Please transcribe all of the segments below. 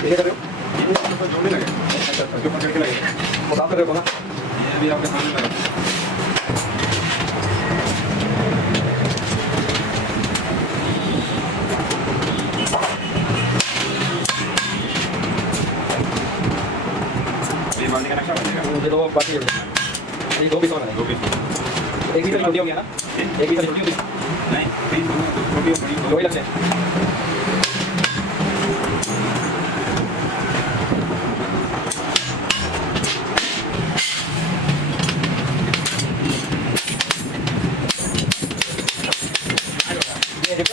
ये कर रहे हो ये तो जोड़ने लगे अच्छा जो पकड़ के लगे वो साफ कर रहे हो ना ये भी आपके सामने लगा ये बांधने का नक्शा बनेगा मुझे दो बाकी है ये दो पीस होना है दो पीस एक ही छोटी हो गया ना एक ही छोटी होगी नहीं तीन छोटी और बड़ी दो ही लगते हैं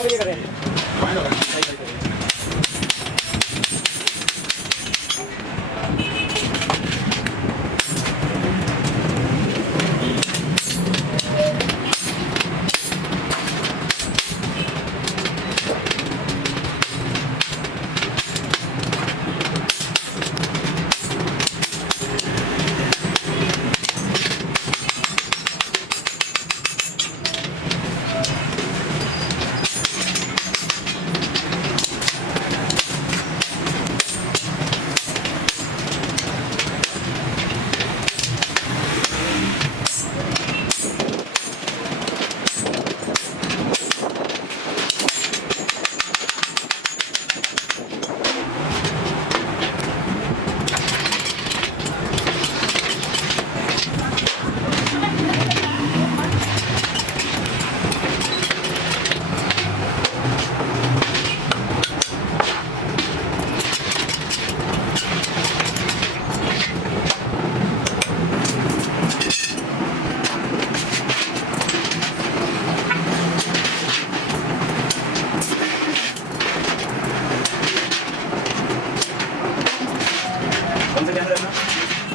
ये कर रहे हैं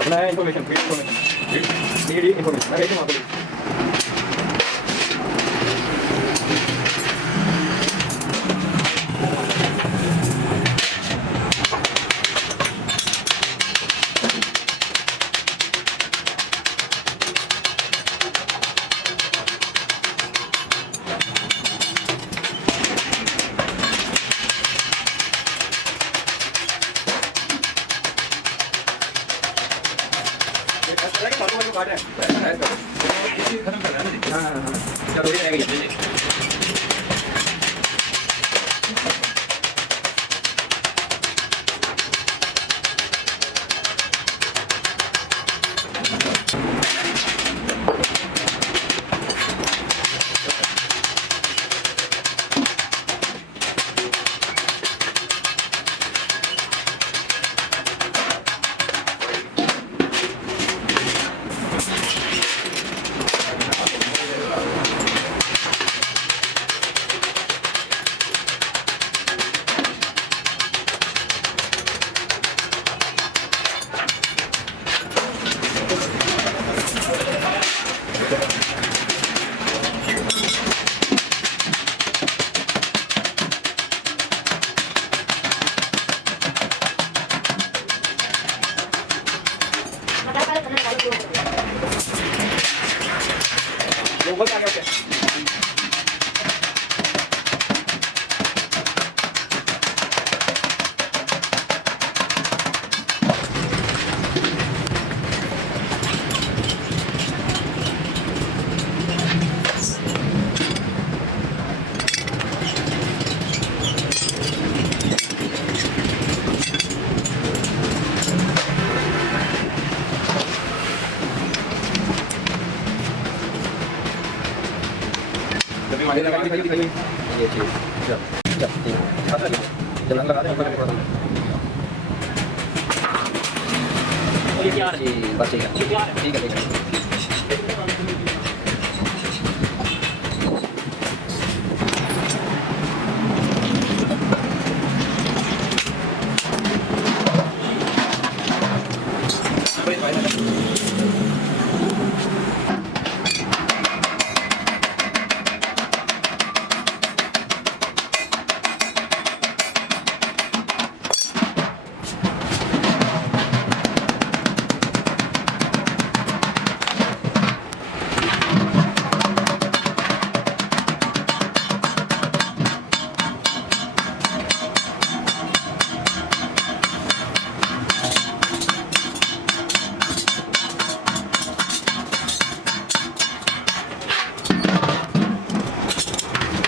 अपना है इन्फॉर्मेशन डी इन्फॉर्मेशन मैं भेज दूँगा आपको ऐसा है कि बातों वालों काट है ऐसा है इसका ये चीज़ खत्म कर रहा है ना जी। हाँ हाँ हाँ क्या थोड़ी रह गई है वो ऊपर आ गया क्या जब हमारे लगा के ये चीज चल चल ठीक है जलन लगा दे ऊपर थोड़ा ये क्या है? जी बस ठीक है ठीक है ठीक है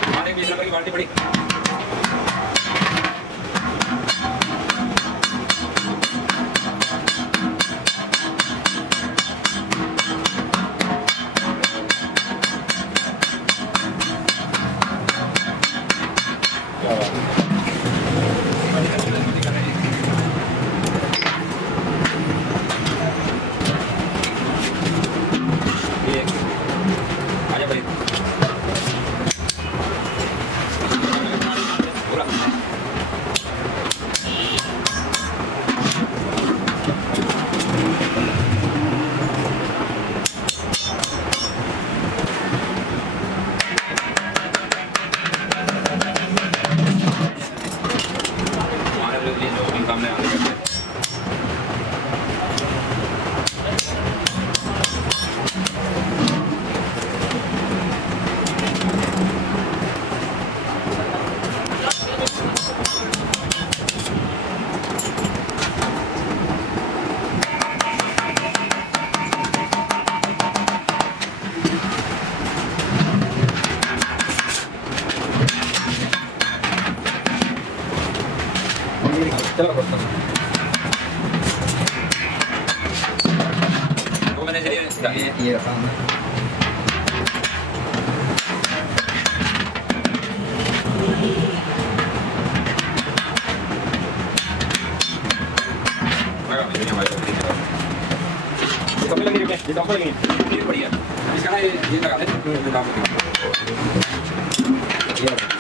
हमारे 20 रुपए की बाल्टी पड़ी ये आजा भाई पूरा हमारे लिए जो भी सामने आने करते हैं चलो बस वो मैंने चलिए ये रखा हमने ये कब लगी रुके ये डॉक्टर लगी ये बढ़िया इसका ना ये लगा दे जो काम ये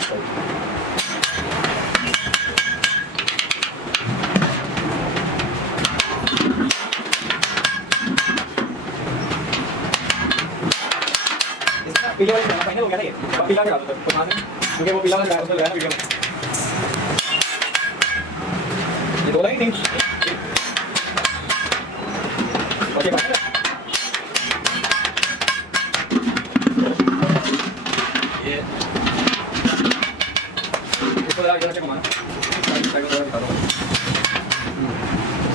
पीला वाला फाइनल हो गया ना ये पीला करा दो तो माने क्योंकि वो पीला वाला गायब हो गया ना वीडियो में ये दो लाइन नहीं ओके बाय ये इसको जरा चेक मारना साइड जरा दिखा दो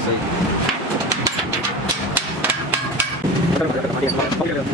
सही मटर